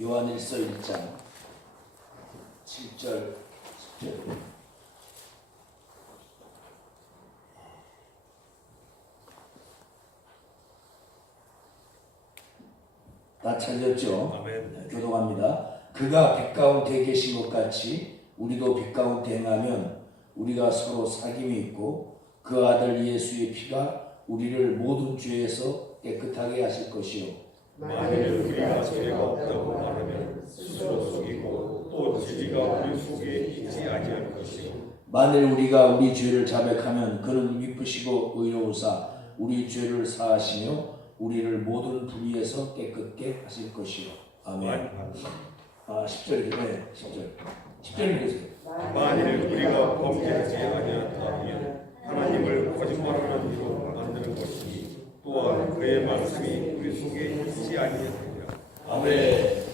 요한일서 1장 7절 10절 다 찾았죠? 아멘. 교동합니다. 그가 빛 가운데 계신 것 같이 우리도 빛 가운데 행하면 우리가 서로 사귐이 있고 그 아들 예수의 피가 우리를 모든 죄에서 깨끗하게 하실 것이요 만일 우리가 죄가 없다고 말하면 스스로 속이고 또 진리가 우리 속에 있지 아니할 것이요. 만일 우리가 우리 죄를 자백하면 그는 미쁘시고 의로우사 우리 죄를 사하시며 우리를 모든 불의에서 깨끗게 하실 것이요 아멘. 아 10절 네 10절 10절 읽으세요. 만일 우리가 범죄하지 아니하다 하면 하나님을 거짓말하는 이로 만드는 것이니 또한 그의 말씀이 우리 속에 있지 아니하느냐. 아멘.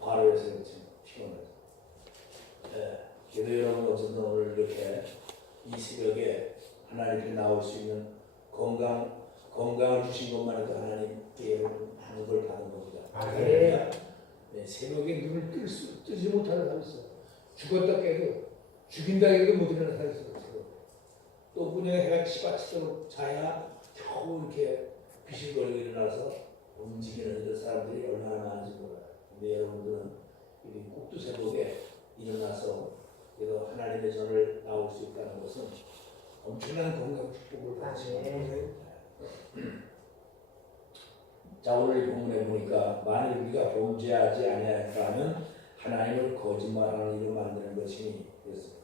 바로에서 지금 피곤해서. 예, 그래도 여러분 어쨌든 오늘 이렇게 이 새벽에 하나님께 나올 수 있는 건강 건강을 주신 것만 해도 하나님께 많은 걸 받은 겁니다. 할렐루야. 네, 새벽에 눈을 뜰 수, 뜨지 못하는 사람이 있어. 죽었다 깨도 죽인다 해도 못 일어나는 사람이 있어. 또 그냥 해가 치받치도록 자야 겨우 이렇게 비실거리고 일어나서 움직이는 그 사람들이 얼마나 많은지 몰라요. 근데 여러분들은 이 꼭두 새벽에 일어나서 그래서 하나님의 전을 나올 수 있다는 것은 엄청난 건강 축복을 받으시는 거예요. 자 오늘 이 본문에 보니까 만일 우리가 범죄하지 아니하면 하나님을 거짓말하는 이로 만드는 것이니 그랬습니다.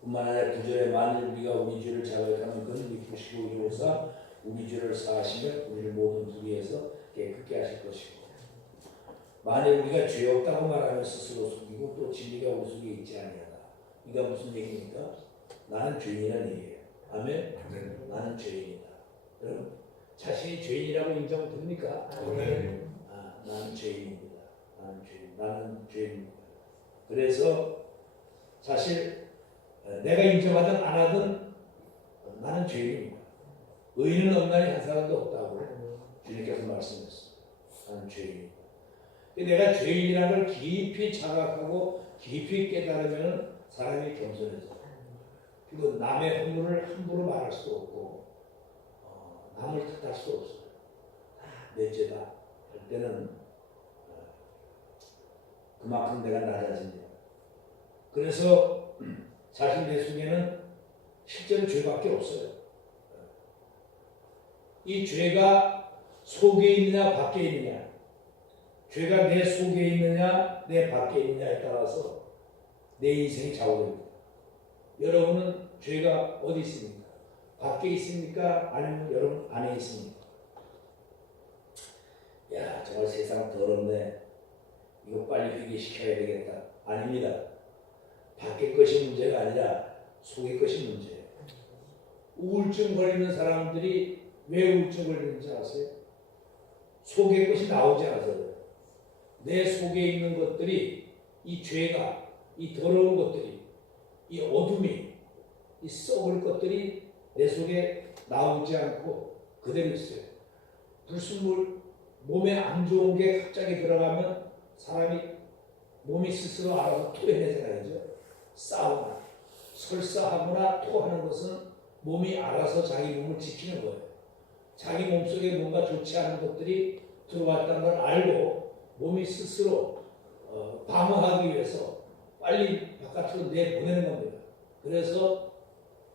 뿐만 아니라 구절에 만일 우리가 우리 죄를 자백하면 그는 미쁘시고 이로사 우리 죄를 사하시며 우리를 모든 불의에서 깨끗게 하실 것이고 만일 우리가 죄 없다고 말하면 스스로 속이고 또 진리가 우리 속에 있지 아니하다. 이가 무슨 얘기입니까? 나는 죄인이라는 얘기예요. 아멘. 나는 죄인이다. 여러분 자신이 죄인이라고 인정됩니까? 아멘. 아, 나는 죄인입니다. 나는 죄인. 나는 죄인입니다. 그래서 사실 어, 내가 인정하든 안 하든 어, 나는 죄인입니다. 의인은 없나니 한 사람도 없다고 주님께서 말씀했어요. 나는 죄인입니다. 내가 죄인이라는 걸 깊이 자각하고 깊이 깨달으면 사람이 겸손해져. 그리고 남의 허물을 함부로 말할 수도 없고 어, 남을 탓할 수도 없어요. 아, 내 죄다 할 때는 어, 그만큼 내가 낮아진다. 그래서 사실 내 속에는 실제로 죄밖에 없어요. 이 죄가 속에 있느냐 밖에 있느냐 죄가 내 속에 있느냐 내 밖에 있느냐에 따라서 내 인생이 좌우됩니다. 여러분은 죄가 어디 있습니까? 밖에 있습니까? 아니면 여러분 안에 있습니까? 야 정말 세상 더럽네. 이거 빨리 회개시켜야 되겠다. 아닙니다. 밖에 것이 문제가 아니라 속의 것이 문제예요. 우울증 걸리는 사람들이 왜 우울증 걸리는지 아세요? 속의 것이 나오지 않아서. 내 속에 있는 것들이 이 죄가 이 더러운 것들이 이 어둠이 이 썩을 것들이 내 속에 나오지 않고 그대로 있어요. 불순물 몸에 안 좋은 게 갑자기 들어가면 사람이 몸이 스스로 알아서 토해내잖아요. 싸우나 설사하거나 토하는 것은 몸이 알아서 자기 몸을 지키는 거예요. 자기 몸속에 뭔가 좋지 않은 것들이 들어왔다는 걸 알고 몸이 스스로 어, 방어하기 위해서 빨리 바깥으로 내보내는 겁니다. 그래서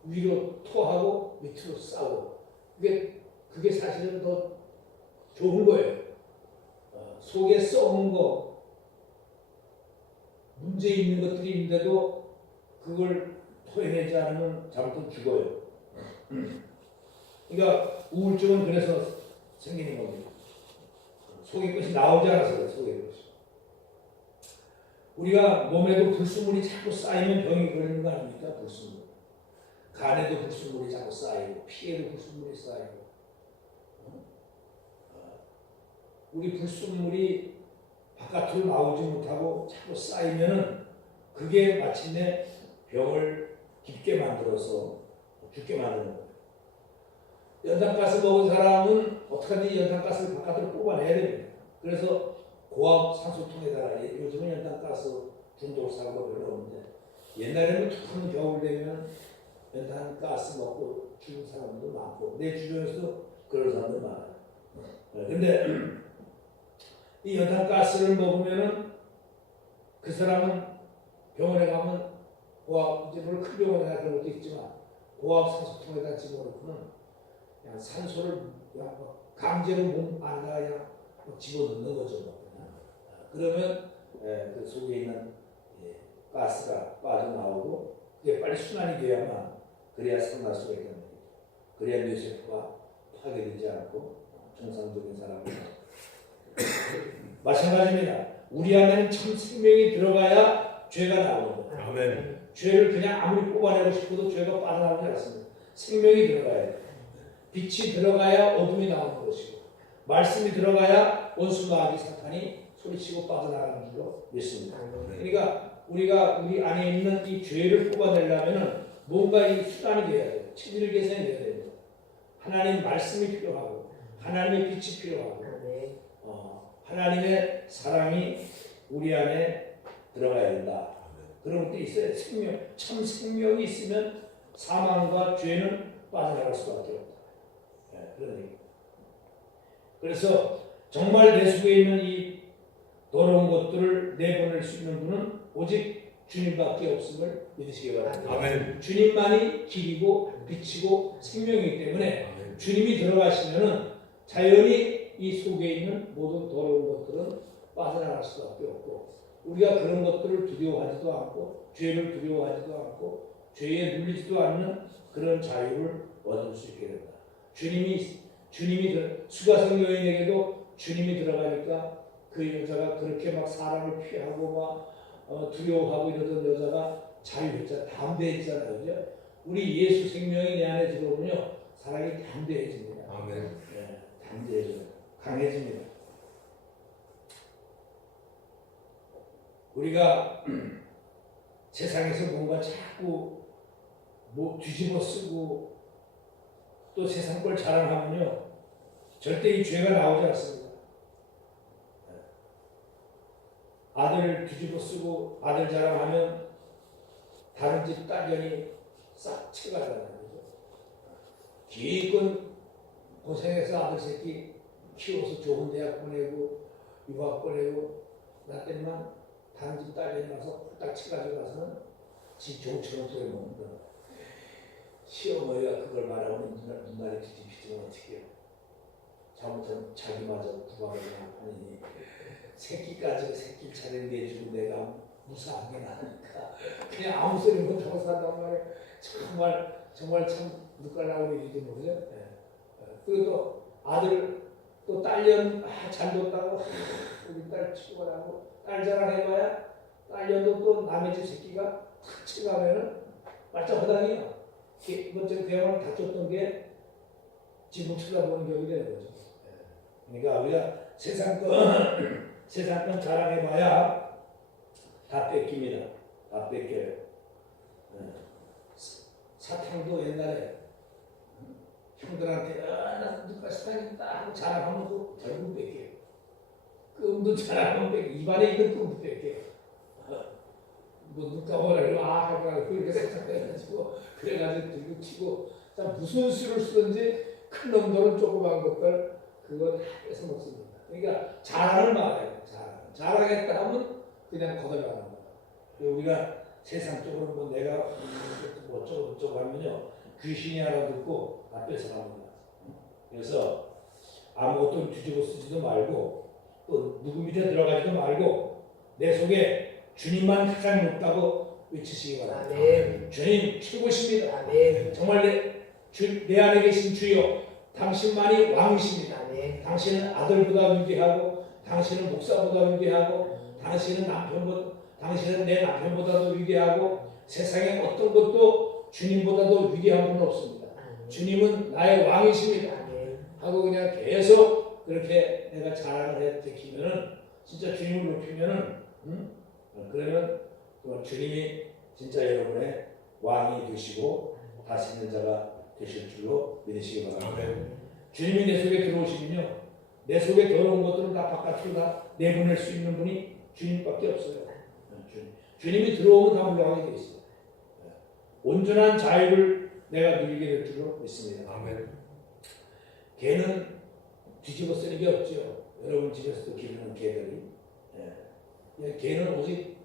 위로 토하고 밑으로 싸우고 그게 그게 사실은 더 좋은 거예요. 어, 속에 썩은 거 문제 있는 것들이 있는데도 그걸 토해내지 않으면 잘못하면 죽어요. 그러니까 우울증은 그래서 생기는 겁니다. 속의 것이 나오지 않아서 속의 것이. 우리가 몸에도 불순물이 자꾸 쌓이면 병이 걸리는 거 아닙니까? 불순물. 간에도 불순물이 자꾸 쌓이고, 피에도 불순물이 쌓이고, 우리 불순물이 바깥으로 나오지 못하고 자꾸 쌓이면은 그게 마침내 병을 깊게 만들어서 죽게 만드는 거예요. 연탄가스 먹은 사람은 어떻게든지 연탄가스를 바깥으로 뽑아내야 됩니다. 그래서 고압 산소통에다가 요즘은 연탄가스 중독 사고가 별로 없는데 옛날에는 큰 겨울 되면 연탄가스 먹고 죽은 사람도 많고 내 주변에서도 그런 사람들 많아요. 네, 근데 이 연탄가스를 먹으면은 그 사람은 병원에 가면 고압 이제 물론 큰 병원에 그런 것도 있지만 고압 산소통에다 집어넣고는 그냥 산소를 그냥 막 강제로 몸 안에다 그냥 막 집어넣는 거죠. 뭐. 아, 그러면 예, 그 속에 있는 예, 가스가 빠져나오고 그게 빨리 순환이 돼야만 그래야 살아날 수가 있다는 거죠. 그래야 뇌세포가 파괴되지 않고 정상적인 사람이 마찬가지입니다. 우리 안에는 참 생명이 들어가야 죄가 나오는 거예요. 아멘. 죄를 그냥 아무리 뽑아내고 싶어도 죄가 빠져나오지 않습니다. 생명이 들어가야 돼요. 빛이 들어가야 어둠이 나오는 것이고 말씀이 들어가야 원수 마귀 사탄이 소리치고 빠져나가는 줄로 믿습니다. 그러니까 우리가 우리 안에 있는 이 죄를 뽑아내려면은 뭔가 이 수단이 돼야 돼요. 체질 개선이 돼야 됩니다. 하나님 말씀이 필요하고 하나님의 빛이 필요하고 어, 하나님의 사랑이 우리 안에 들어가야 된다. 그런 것도 있어요. 생명, 참 생명이 있으면 사망과 죄는 빠져나갈 수밖에 없다. 예, 그런. 그래서 정말 내 속에 있는 이 더러운 것들을 내보낼 수 있는 분은 오직 주님밖에 없음을 믿으시기 바랍니다. 아멘. 주님만이 길이고 빛이고 생명이기 때문에 아멘. 주님이 들어가시면은 자연히 이 속에 있는 모든 더러운 것들은 빠져나갈 수밖에 없고 우리가 그런 것들을 두려워하지도 않고 죄를 두려워하지도 않고 죄에 눌리지도 않는 그런 자유를 얻을 수 있게 된다. 주님이 주님이 들- 수가성 여인에게도 주님이 들어가니까 그 여자가 그렇게 막 사람을 피하고 막 어, 두려워하고 이러던 여자가 자유했잖아, 담대했잖아요, 그죠? 우리 예수 생명이 내 안에 들어오면요 사람이 담대해집니다. 아멘. 네, 담대해져요. 강해집니다. 우리가 세상에서 뭔가 자꾸 뭐 뒤집어 쓰고 또 세상 걸 자랑하면요 절대 이 죄가 나오지 않습니다. 네. 아들 뒤집어 쓰고 아들 자랑하면 다른 집 딸년이 싹 쳐가잖아요. 그죠? 기껏 고생해서 아들 새끼 키워서 좋은 대학 보내고 유학 보내고 나 때만 다른 집 딸이 나서 홀딱 치가지고 가서는 지 종처럼 소리 먹는 거 시어머니가 그걸 말하면 눈알, 눈알이 뒤집히지면 어떻게 해요. 잘못하면 자기마저 구박을 하니 새끼까지 새끼 차례 내주고 내가 무사하게 나니까 그냥 아무 소리 못하고 산단 말이에요. 정말 정말 참 눈깔나고 일이지 뭐죠? 예. 그리고 또 아들 또 딸년 아, 잘 뒀다고? 아, 우리 딸 치고 가라고 딸 자랑해봐야 딸년도 또 남의 집 새끼가 탁 치고 가면은 말짱 허당이야 이번 전에 대왕을 다쳤던 게 지금 쳐다보는 격이 되는 거죠 예. 그러니까 우리가 세상 건 세상 건 자랑해봐야 다 뺏깁니다 다 뺏겨요 예. 사- 사탕도 옛날에 형들한테 아나 누가 스타일이다 하고 자랑하면 또 결국 뺏겨. 끔도 자랑하면 뺏겨. 입안에 있는 끔도 뺏겨. 뭐 누가 뭐라 그러면 아 하고 그렇게 생각해가지고 그래가지고 들고 치고 자 무슨 수를 쓰든지 큰 놈들은 조그만 것들 다 뺏어 먹습니다. 그러니까 자랑을 말해요. 자랑. 자랑했다 하면 그냥 거덜나는 거야. 우리가 세상적으로 뭐 내가 뭐 어쩌고 저쩌고 하면요 귀신이 알아듣고 다 뺏어갑니다. 그래서 아무것도 뒤집어 쓰지도 말고 또 누구 밑에 들어가지도 말고 내 속에 주님만 가장 높다고 외치시기 바랍니다. 아멘. 주님 최고십니다. 아멘. 정말 내, 주, 내 안에 계신 주여 당신만이 왕이십니다. 아멘. 당신은 아들보다 위대하고 당신은 목사보다 위대하고 당신은 남편보다 당신은 내 남편보다도 위대하고 세상에 어떤 것도 주님보다도 위대한 분은 없습니다. 주님은 나의 왕이십니다. 아멘. 하고 그냥 계속 그렇게 내가 자랑을 해 지키면은 진짜 주님을 높이면은 음? 어, 그러면 또 주님이 진짜 여러분의 왕이 되시고 다스리는 자가 되실 줄로 믿으시기 바랍니다. 주님이 내 속에 들어오시면요. 내 속에 더러운 것들은 다 바깥으로 다 내보낼 수 있는 분이 주님밖에 없어요. 주님. 주님 이 들어오면 다 물러가게 돼 있어요. 온전한 자유를 내가 누리게 될 줄로 믿습니다. 아멘. 개는 뒤집어 쓰는 게 없죠. 여러분 집에서도 기르는 개들이. 예. 개는 오직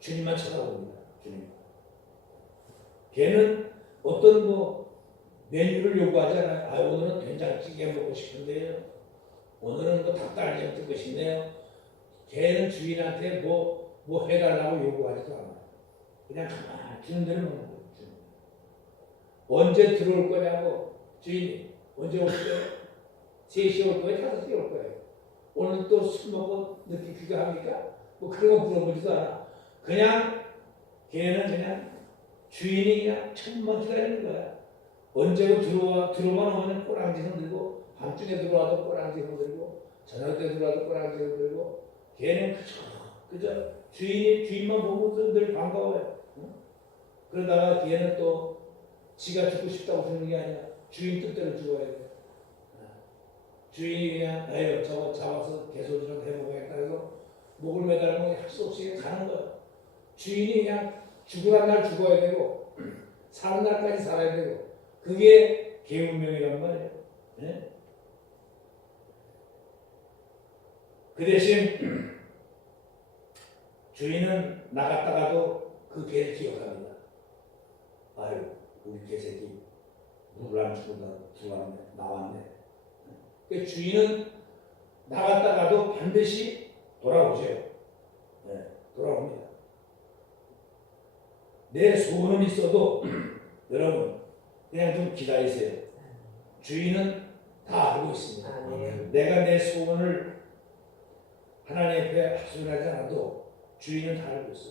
주님만 쳐다봅니다. 주님. 개는 어떤 뭐 메뉴를 요구하지 않아요. 아, 오늘은 된장찌개 먹고 싶은데요. 오늘은 뭐 닭다리 좀 뜯고 싶네요. 개는 주인한테 뭐, 뭐 해달라고 요구하지도 않아요. 그냥 가만히 주는 대로 먹는 거예요. 언제 들어올 거냐고 주인이 언제 올 거예요? 3시에 올 거예요? 5시에 올 거예요? 오늘 또 술 먹고 늦게 귀가합니까? 뭐 그런 거 물어보지도 않아. 그냥 걔는 그냥 주인이 그냥 천만 기다리는 거야. 언제고 들어와, 들어만 오면 꼬랑지 흔들고, 밤중에 들어와도 꼬랑지 흔들고, 저녁 때 들어와도 꼬랑지 흔들고, 걔는 그저, 그저 주인이, 주인만 보면 늘 반가워요. 응? 그러다가 걔는 또 지가 죽고 싶다고 죽는 게 아니라 주인 뜻대로 죽어야 돼. 주인이 그냥 에휴 저거 잡아서 개소리라도 해먹어야겠다 해서 목을 매달고 할수 없이 가는 거야. 주인이 그냥 죽으란 날 죽어야 되고 사는 날까지 살아야 되고 그게 개 운명이란 말이에요. 예? 그 대신 주인은 나갔다가도 그 개를 기억합니다. 아유 우리 개새끼 물을 안 주고 나 들어왔네 나왔네. 그 주인은 나갔다가도 반드시 돌아오죠. 네, 돌아옵니다. 내 소원은 있어도 여러분 그냥 좀 기다리세요. 주인은 다 알고 있습니다. 아멘. 내가 내 소원을 하나님 앞에 하소연하지 않아도 주인은 다 알고 있어.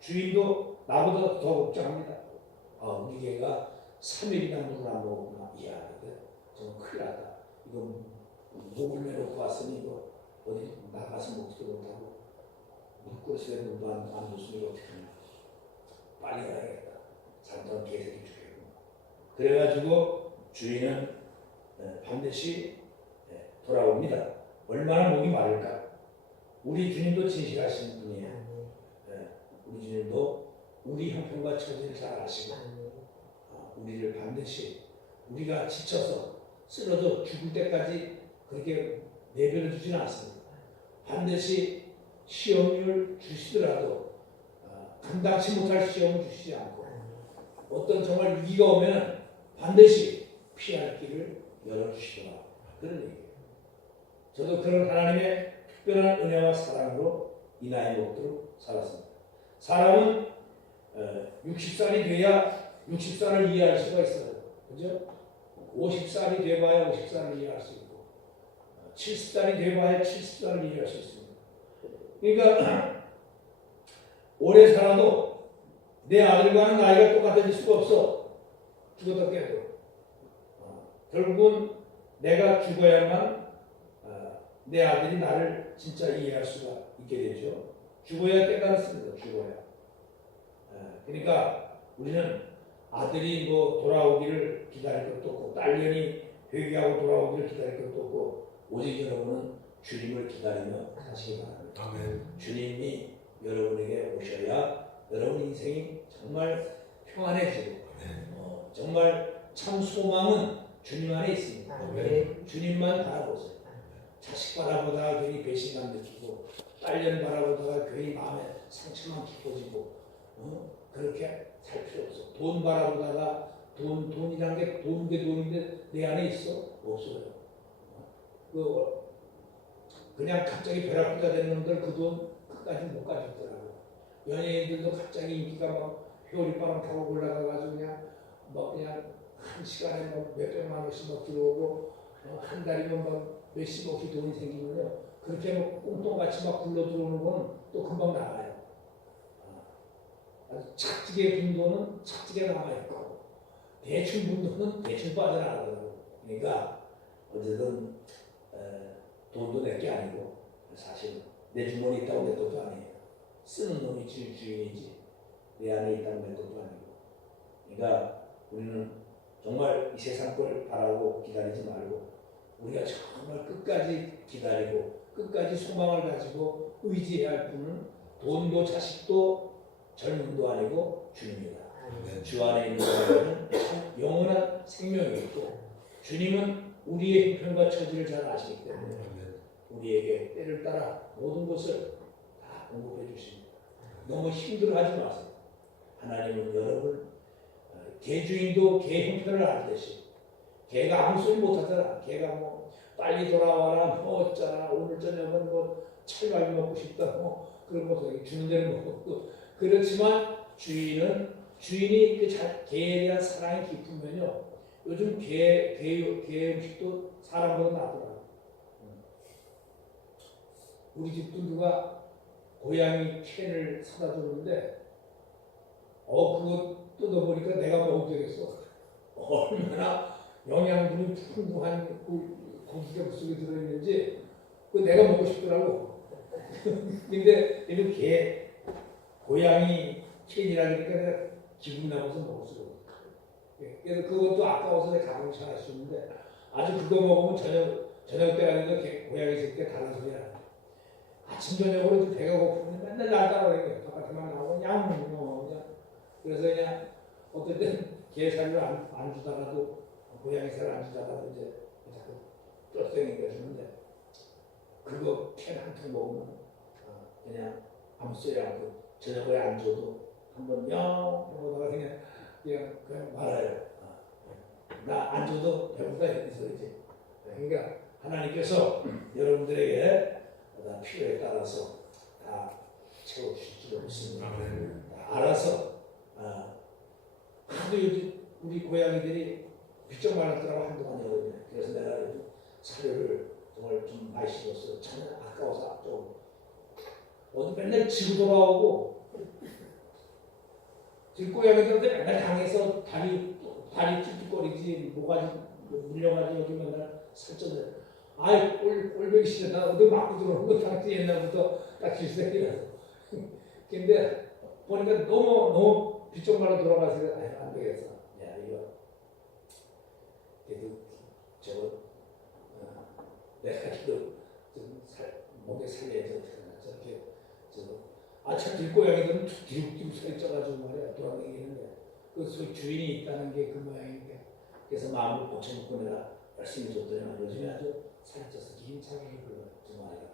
주인도 나보다 더 걱정합니다. 아, 우리 개가 3일이나 물을 안 먹었구나. 이야, 이거 큰일 났다. 이거 목을 매놓고 왔으니 이거 어디 나가서 먹지도 못하고 물그릇에 물도 안, 안 줬으니 어떻게 하냐. 빨리 가야겠다. 잘못하면 개새끼 죽겠구나. 그래가지고 주인은 예, 반드시 예, 돌아옵니다. 얼마나 목이 마를까? 우리 주님도 진실하신 분이에요. 예, 우리 주님도 우리 형편과 처지를 잘 아시고 어, 우리를 반드시 우리가 지쳐서 쓰러져 죽을 때까지 그렇게 내버려 두지는 않습니다. 반드시 시험을 주시더라도 어, 감당치 못할 시험을 주시지 않고 어떤 정말 위기가 오면 반드시 피할 길을 열어주시더라 그런 얘기예요. 저도 그런 하나님의 특별한 은혜와 사랑으로 이 나이 먹도록 살았습니다. 사람은 어, 60살이 돼야 60살을 이해할 수가 있어요. 그죠? 50살이 돼봐야 50살을 이해할 수 있고 70살이 돼봐야 70살을 이해할 수 있습니다. 그러니까 오래 살아도 내 아들과는 나이가 똑같아질 수가 없어. 죽었다 깨도. 어, 결국은 내가 죽어야만 어, 내 아들이 나를 진짜 이해할 수가 있게 되죠. 죽어야 깨달았습니다. 죽어야. 어, 그러니까 우리는 아들이 뭐 돌아오기를 기다릴 것도 없고 딸년이 회개하고 돌아오기를 기다릴 것도 없고 오직 여러분은 주님을 기다리며 사시기 바랍니다. 아멘. 주님이 여러분에게 오셔야 여러분 인생이 정말 평안해지고 어, 정말 참 소망은 주님 안에 있습니다. 아멘. 주님만 바라보세요. 자식 바라보다가 괜히 배신감 느끼고 딸년 바라보다가 괜히 마음에 상처만 깊어지고 어? 그렇게 살 필요 없어. 돈 바라보다가 돈 돈이란 게 돈인데 돈인데 내 안에 있어 없어요. 어? 그 그냥 갑자기 벼락부자 되는 놈들 그돈 끝까지 못 가졌더라고. 연예인들도 갑자기 인기가 막 회오리바람 타고 올라가가지고 그냥 뭐 그냥 한 시간에 뭐 몇백만 원씩 막 들어오고 어, 한 달이면 뭐 몇십억씩 돈이 생기면요 그렇게 뭐 꽁똥같이 막 굴러 들어오는 건 또 금방 나가요. 어, 아주 착지게 분 돈은 착지게 남아있고 대충 분 돈은 대충 빠져나가더라고. 그러니까 어쨌든 에, 돈도 내게 아니고 사실 내 주머니에 있다고 내 것도 아니에요. 쓰는 놈이 주, 주인이지. 내 안에 있다고 내 것도 아니고. 그러니까 우리는 정말 이 세상 걸 바라고 기다리지 말고 우리가 정말 끝까지 기다리고 끝까지 소망을 가지고 의지해야 할 분은 돈도 자식도 젊음도 아니고 주님이다. 주 안에 있는 자는 영원한 생명이 있고 주님은 우리의 형편과 처지를 잘 아시기 때문에 우리에게 때를 따라 모든 것을 다 공급해 주십니다. 너무 힘들어하지 마세요. 하나님은 여러분 어, 개주인도 개 형편을 알듯이 개가 아무 소리 못하잖아. 개가 뭐 빨리 돌아와라, 뭐 어쩌라, 오늘 저녁은 뭐 찰갈비 먹고 싶다, 뭐 그런 거 주는 대로 먹고 그렇지만 주인은 주인이 그 자- 개에 대한 사랑이 깊으면요. 요즘 개, 개, 개 음식도 사람보다 낫더라고. 우리 집도 누가 고양이 캔을 사다 줬는데 어 그거 뜯어보니까 내가 먹어도 되겠어. 얼마나 영양분이 풍부한 그 고기가 그 속에 들어있는지 그 내가 먹고 싶더라고. 근데 이런 개 고양이 캔이라 그러니까 내가 기분 나빠서 먹었어. 예, 그래서 그것도 아까워서 내가 가끔 잘할 수 있는데 아주 그거 먹으면 저녁 저녁 때 개- 고양이 새끼 때 달라 소리야. 아침 저녁으로 배가 고프면 맨날 날 따라와요. 바깥에만 나오고 양 뭐, 그냥 그래서 그냥 어떨 땐 개살을 안, 안 주다가도 고양이 살을 안 주다가도 이제 자꾸 뼈생이가 주는데 그거 캔한통 먹으면 어, 그냥 아무 소리 안 하고 저녁에 안 줘도 한번 영 보다가 그냥 그냥 그냥 말아요. 나 안 줘도 배부르다 이런 소리지. 그러니까 하나님께서 여러분들에게 다 필요에 따라서 다 채워주실 줄 믿습니다. 다 알아서 아, 하도 요즘 우리 고양이들이 비쩍 말랐더라고 한동안 여름에. 그래서 내가 사료를 정말 좀 많이 씹었어 참 아까워서 좀 어디 맨날 지고 돌아오고 들고양이들한테 맨날 당해서 다리 다리 찌찌거리지 뭐가지 물려가지고 여기 맨날 살쪄져 아이 꼴 꼴보기 싫어 나 어디 맞고 들어오는 거 당시 옛날부터 딱 질색이라서 근데 보니까 너무 너무 비쪽말로 돌아가서 아유 안 되겠어. 야 이거. 그래도 저거 어, 내가 지금 좀 살, 목에 살려야지 어떻게 하나 저렇게 저거 아참 들고양이들은 뒤룩뒤룩 살이 쪄가지고 말이야. 돌아다니는데. 그 소- 주인이 있다는 게 그 모양인데. 그래서 마음을 고쳐먹고 내가 열심히 줬더니 요즘에 아주 살이 쪄서 힘차게 불러 두 마리가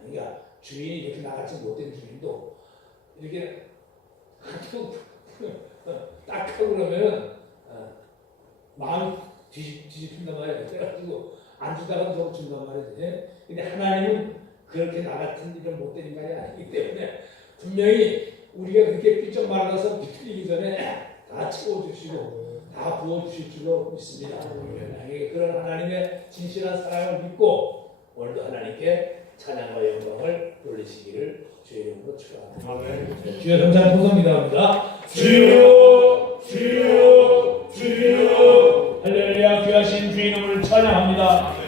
그러니까 주인이 이렇게 나같이 못된 주인도 이렇게 한쪽 딱 하고 그러면은 어, 마음 뒤집, 뒤집힌단 말이야. 그래가지고 안 주다가 더 준단 말이지. 예? 근데 하나님은 그렇게 나 같은 이런 못된 인간이 아니기 때문에 분명히 우리가 그렇게 삐쩍 말라서 비틀리기 전에 다 채워주시고 다 부어주실 줄로 믿습니다. 나에게 그런 하나님의 진실한 사랑을 믿고 오늘도 하나님께 찬양과 영광을 돌리시기를 주의 이름으로 축원합니다. 주여 감사를 통성니다 합니다. 주여 주여 주여 할렐루야 귀하신 주의 이름을 찬양합니다.